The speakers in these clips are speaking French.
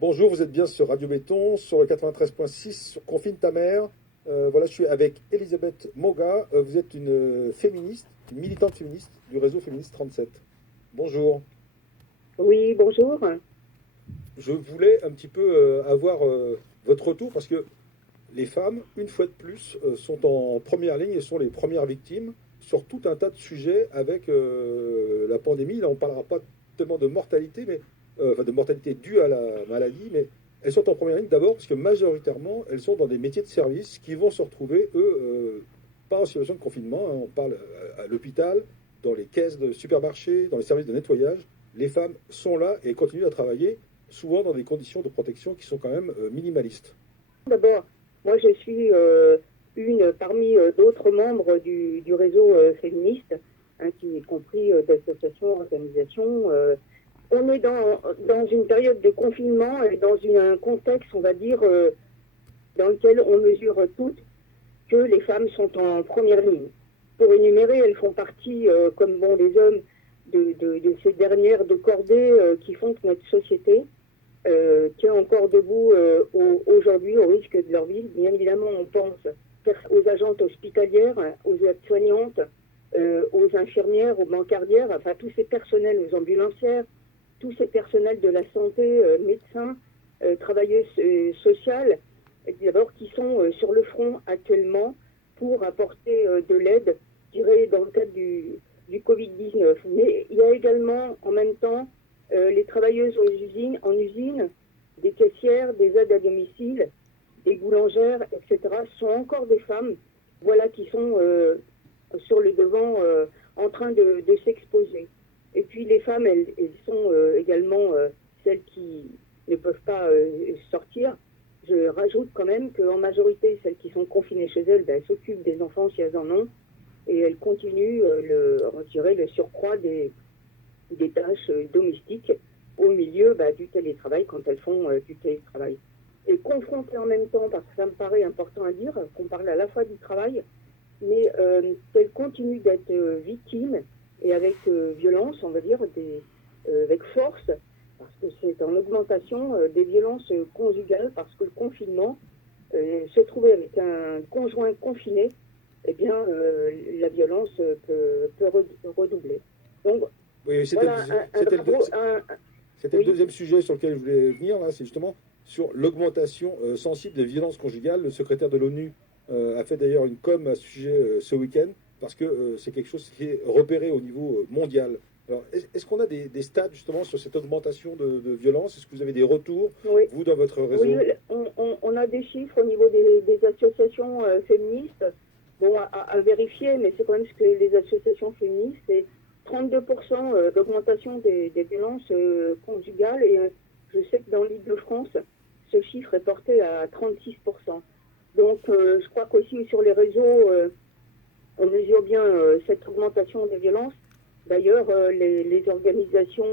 Bonjour, vous êtes bien sur Radio Béton, sur le 93.6, sur Confine ta mère. Voilà, je suis avec Elisabeth Moga. Vous êtes une féministe, une militante féministe du réseau Féministe 37. Bonjour. Oui, bonjour. Je voulais un petit peu avoir votre retour parce que les femmes, une fois de plus, sont en première ligne et sont les premières victimes sur tout un tas de sujets avec la pandémie. Là, on ne parlera pas tellement de mortalité, mais enfin de mortalité due à la maladie, mais elles sont en première ligne d'abord parce que majoritairement, elles sont dans des métiers de service qui vont se retrouver, eux, pas en situation de confinement. Hein. On parle à l'hôpital, dans les caisses de supermarchés, dans les services de nettoyage. Les femmes sont là et continuent à travailler, souvent dans des conditions de protection qui sont quand même minimalistes. D'abord, moi je suis une parmi d'autres membres du réseau féministe, hein, qui est compris d'associations, organisations. On est dans une période de confinement et dans un contexte, on va dire, dans lequel on mesure toutes que les femmes sont en première ligne. Pour énumérer, elles font partie, comme bon les hommes, de ces dernières de cordée qui font que notre société tient encore debout aujourd'hui au risque de leur vie. Bien évidemment, on pense aux agentes hospitalières, aux aides-soignantes, aux infirmières, aux bancardières, enfin tous ces personnels, aux ambulancières, tous ces personnels de la santé, médecins, travailleuses sociales, d'abord qui sont sur le front actuellement pour apporter de l'aide, je dirais, dans le cadre du Covid-19. Mais il y a également, en même temps, les travailleuses en usine, des caissières, des aides à domicile, des boulangères, etc., sont encore des femmes, voilà, qui sont sur le devant en train de s'exposer. Et puis les femmes, elles sont également celles qui ne peuvent pas sortir. Je rajoute quand même qu'en majorité, celles qui sont confinées chez elles, ben, elles s'occupent des enfants si elles en ont, et elles continuent le surcroît des tâches domestiques au milieu du télétravail quand elles font du télétravail. Et confrontées en même temps, parce que ça me paraît important à dire, qu'on parle à la fois du travail, mais qu'elles continuent d'être victimes, et avec violence, on va dire, avec force, parce que c'est en augmentation des violences conjugales, parce que le confinement, se trouver avec un conjoint confiné, eh bien, la violence peut redoubler. Donc, Oui, voilà, c'était le oui. deuxième sujet sur lequel je voulais venir, là, c'est justement sur l'augmentation sensible des violences conjugales. Le secrétaire de l'ONU a fait d'ailleurs une com à ce sujet ce week-end, parce que c'est quelque chose qui est repéré au niveau mondial. Alors, est-ce qu'on a des stats justement sur cette augmentation de violence? Est-ce que vous avez des retours, Oui, vous, dans votre oui, réseau? on a des chiffres au niveau des associations féministes, bon, à vérifier, mais c'est quand même ce que les associations féministes, c'est 32% d'augmentation des violences conjugales, et je sais que dans l'Île-de-France, ce chiffre est porté à 36%. Donc, je crois qu'aussi sur les réseaux, on mesure bien cette augmentation des violences. D'ailleurs, les organisations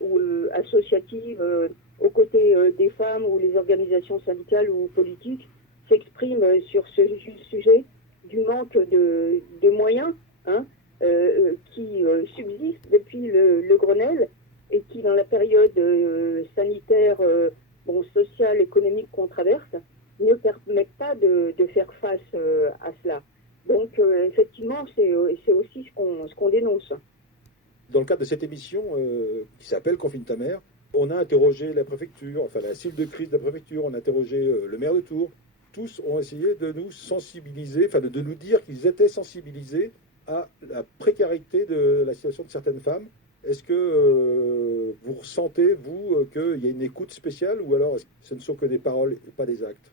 ou associatives aux côtés des femmes, ou les organisations syndicales ou politiques s'expriment sur ce sujet du manque de moyens, hein, qui subsiste depuis le Grenelle, et qui, dans la période sanitaire, bon, sociale, économique qu'on traverse, ne permettent pas de faire face à cela. Donc, effectivement, c'est aussi ce qu'on dénonce. Dans le cadre de cette émission qui s'appelle Confine ta mère, on a interrogé la préfecture, enfin la cellule de crise de la préfecture, on a interrogé le maire de Tours. Tous ont essayé de nous sensibiliser, enfin de nous dire qu'ils étaient sensibilisés à la précarité de la situation de certaines femmes. Est-ce que vous ressentez, vous, qu'il y a une écoute spéciale, ou alors ce ne sont que des paroles et pas des actes?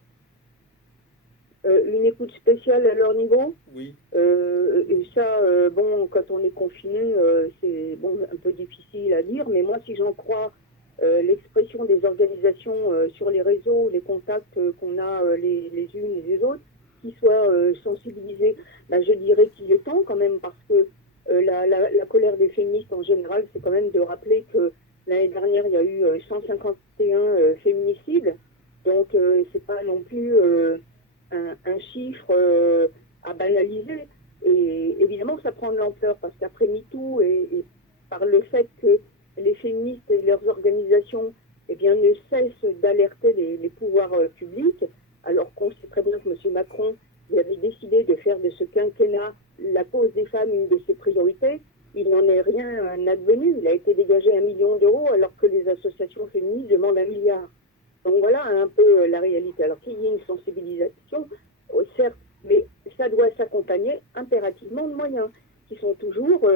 Une écoute spéciale à leur niveau. Oui. Et ça, bon, quand on est confiné, c'est bon, un peu difficile à dire, mais moi, si j'en crois l'expression des organisations sur les réseaux, les contacts qu'on a les unes et les autres, qui soient sensibilisés, ben, je dirais qu'il est temps quand même, parce que la colère des féministes en général, c'est quand même de rappeler que l'année dernière, il y a eu 151 féminicides, donc c'est pas non plus un chiffre à banaliser. Et évidemment, ça prend de l'ampleur, parce qu'après MeToo, et par le fait que les féministes et leurs organisations eh bien, ne cesse d'alerter les pouvoirs publics, alors qu'on sait très bien que M. Macron il avait décidé de faire de ce quinquennat la cause des femmes une de ses priorités. Il n'en est rien advenu. Il a été dégagé 1 million d'euros alors que les associations féministes demandent 1 milliard. Donc voilà un peu la réalité. Alors qu'il y ait une sensibilisation, certes, mais ça doit s'accompagner impérativement de moyens qui sont toujours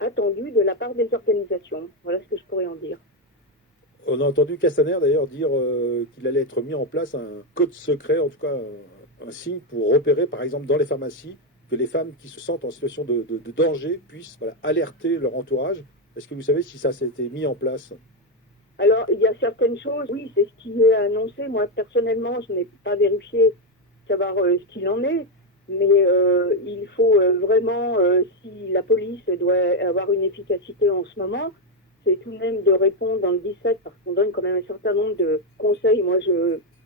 attendus de la part des organisations. Voilà ce que je pourrais en dire. On a entendu Castaner d'ailleurs dire qu'il allait être mis en place un code secret, en tout cas un signe pour repérer, par exemple, dans les pharmacies, que les femmes qui se sentent en situation de danger puissent alerter leur entourage. Est-ce que vous savez si ça s'est mis en place? Alors, il y a certaines choses, oui, c'est ce qui est annoncé. Moi, personnellement, je n'ai pas vérifié savoir ce qu'il en est, mais il faut vraiment, si la police doit avoir une efficacité en ce moment, c'est tout de même de répondre dans le 17, parce qu'on donne quand même un certain nombre de conseils. Moi,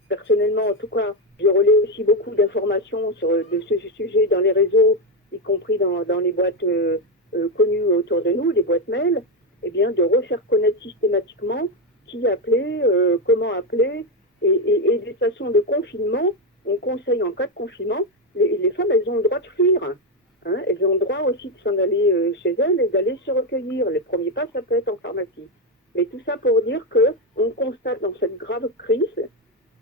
personnellement, en tout cas, je relais aussi beaucoup d'informations de ce sujet dans les réseaux, y compris dans les boîtes connues autour de nous, des boîtes mail, eh bien, de refaire connaître systématiquement qui appeler, comment appeler, et des façons de confinement, on conseille en cas de confinement, les femmes, elles ont le droit de fuir. Hein, elles ont le droit aussi de s'en aller chez elles et d'aller se recueillir. Le premier pas, ça peut être en pharmacie. Mais tout ça pour dire qu'on constate dans cette grave crise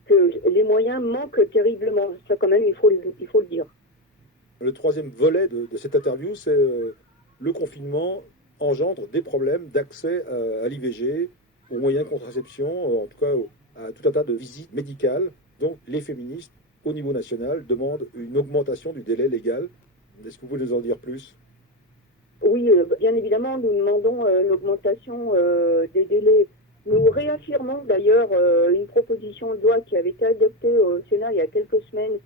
que les moyens manquent terriblement. Ça, quand même, il faut le dire. Le troisième volet de cette interview, c'est le confinement engendre des problèmes d'accès à l'IVG, aux moyens de contraception, en tout cas à tout un tas de visites médicales. Donc les féministes, au niveau national, demandent une augmentation du délai légal. Est-ce que vous pouvez nous en dire plus? Oui, bien évidemment, nous demandons l'augmentation des délais. Nous réaffirmons d'ailleurs une proposition de loi qui avait été adoptée au Sénat il y a quelques semaines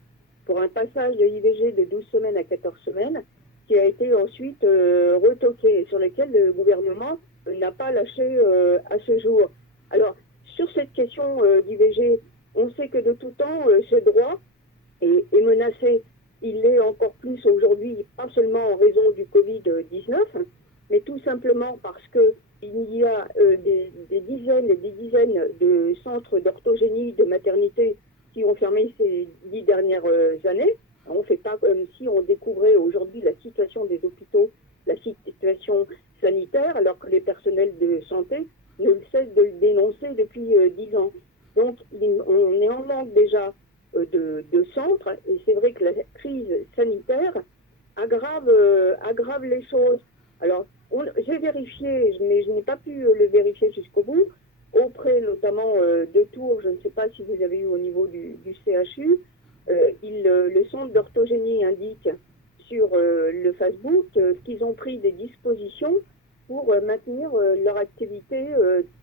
pour un passage de l'IVG de 12 semaines à 14 semaines, qui a été ensuite retoquée et sur lequel le gouvernement n'a pas lâché à ce jour. Alors, sur cette question d'IVG, on sait que de tout temps, ce droit est menacé. Il l'est encore plus aujourd'hui, pas seulement en raison du Covid-19, mais tout simplement parce qu'il y a des dizaines et des dizaines de centres d'orthogénie, de maternité qui ont fermé ces 10 dernières années. On ne fait pas comme si on découvrait aujourd'hui la situation des hôpitaux, la situation sanitaire, alors que les personnels de santé ne cessent de le dénoncer depuis 10 ans. Donc, on est en manque déjà de centres, et c'est vrai que la crise sanitaire aggrave les choses. Alors, j'ai vérifié, mais je n'ai pas pu le vérifier jusqu'au bout, auprès notamment de Tours, je ne sais pas si vous avez eu au niveau du CHU, le centre d'orthogénie indique sur le Facebook qu'ils ont pris des dispositions pour maintenir leur activité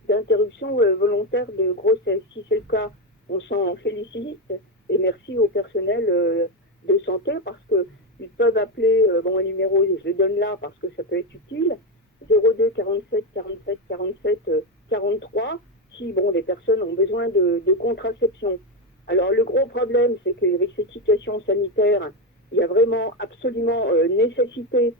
d'interruption volontaire de grossesse. Si c'est le cas, on s'en félicite et merci au personnel de santé parce qu'ils peuvent appeler, un numéro, je le donne là parce que ça peut être utile, 02 47 47 47 43, si les personnes ont besoin de contraception. Alors le gros problème, c'est qu'avec cette situation sanitaire, il y a vraiment absolument nécessité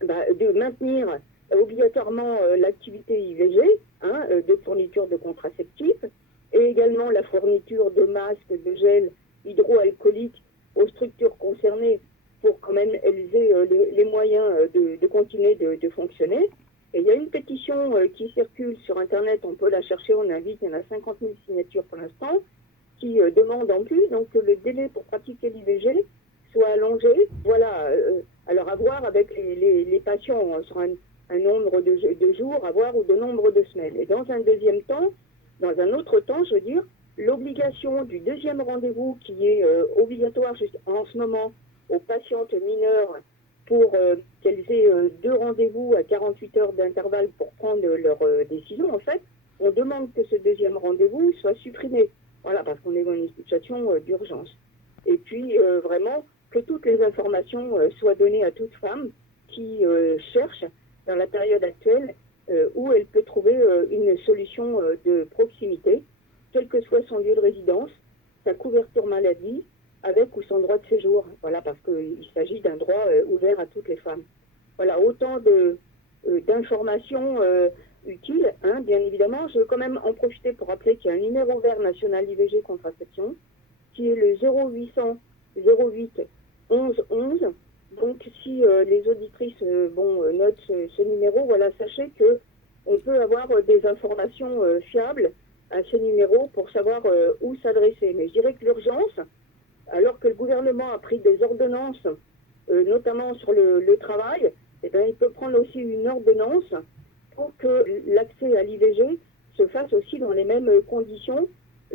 de maintenir obligatoirement l'activité IVG, de fourniture de contraceptifs, et également la fourniture de masques, de gel hydroalcoolique aux structures concernées pour quand même elles aient les moyens de continuer de fonctionner. Et il y a une pétition qui circule sur Internet, on peut la chercher, on invite, il y en a 50 000 signatures pour l'instant, qui demande en plus donc, que le délai pour pratiquer l'IVG soit allongé. Voilà, alors à voir avec les patients sur un nombre de jours, à voir, ou de nombre de semaines. Et dans un autre temps, je veux dire, l'obligation du deuxième rendez-vous qui est obligatoire en ce moment aux patientes mineures pour qu'elles aient 2 rendez-vous à 48 heures d'intervalle pour prendre leur décision, en fait, on demande que ce deuxième rendez-vous soit supprimé. Voilà, parce qu'on est dans une situation d'urgence. Et puis, vraiment, que toutes les informations soient données à toute femme qui cherche, dans la période actuelle, où elle peut trouver une solution de proximité, quel que soit son lieu de résidence, sa couverture maladie, avec ou sans droit de séjour. Voilà, parce qu'il s'agit d'un droit ouvert à toutes les femmes. Voilà, autant d'informations utile, hein, bien évidemment. Je veux quand même en profiter pour rappeler qu'il y a un numéro vert national IVG contraception, qui est le 0800 08 11 11. Donc, si les auditrices notent ce numéro, voilà, sachez que on peut avoir des informations fiables à ce numéro pour savoir où s'adresser. Mais je dirais que l'urgence, alors que le gouvernement a pris des ordonnances, notamment sur le travail, eh bien, il peut prendre aussi une ordonnance pour que l'accès à l'IVG se fasse aussi dans les mêmes conditions,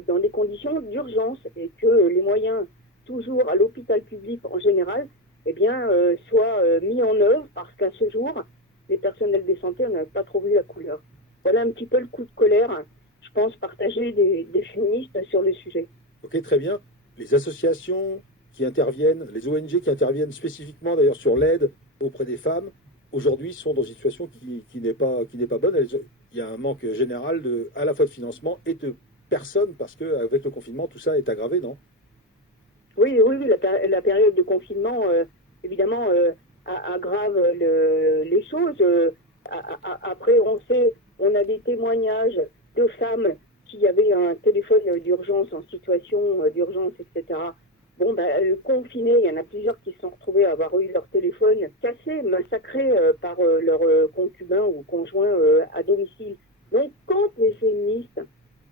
dans des conditions d'urgence, et que les moyens, toujours à l'hôpital public en général, eh bien, soient mis en œuvre, parce qu'à ce jour, les personnels de santé n'ont pas trop vu la couleur. Voilà un petit peu le coup de colère, je pense, partagé des féministes sur le sujet. Ok, très bien. Les associations qui interviennent, les ONG qui interviennent spécifiquement d'ailleurs sur l'aide auprès des femmes, aujourd'hui sont dans une situation qui n'est pas bonne. Il y a un manque général à la fois de financement et de personnes, parce qu'avec le confinement, tout ça est aggravé, non? Oui, la période de confinement, évidemment, aggrave les choses. Après, on a des témoignages de femmes qui avaient un téléphone d'urgence en situation d'urgence, etc. Bon, confinés, il y en a plusieurs qui se sont retrouvés à avoir eu leur téléphone cassé, massacré par leur concubin ou conjoint à domicile. Donc, quand les féministes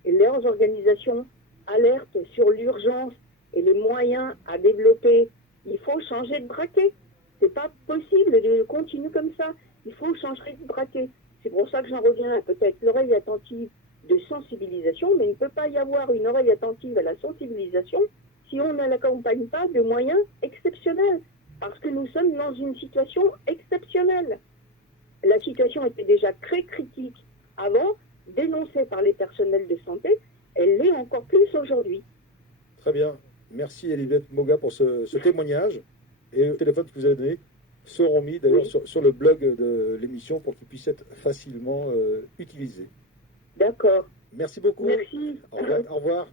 et leurs organisations alertent sur l'urgence et les moyens à développer, il faut changer de braquet. C'est pas possible de continuer comme ça. Il faut changer de braquet. C'est pour ça que j'en reviens à peut-être l'oreille attentive de sensibilisation, mais il ne peut pas y avoir une oreille attentive à la sensibilisation si on ne l'accompagne pas de moyens exceptionnels, parce que nous sommes dans une situation exceptionnelle. La situation était déjà très critique avant, dénoncée par les personnels de santé, elle l'est encore plus aujourd'hui. Très bien. Merci Elisabeth Moga pour ce témoignage. Et le téléphone que vous avez donné seront mis d'ailleurs sur le blog de l'émission pour qu'ils puissent être facilement utilisés. D'accord. Merci beaucoup. Merci. Au revoir.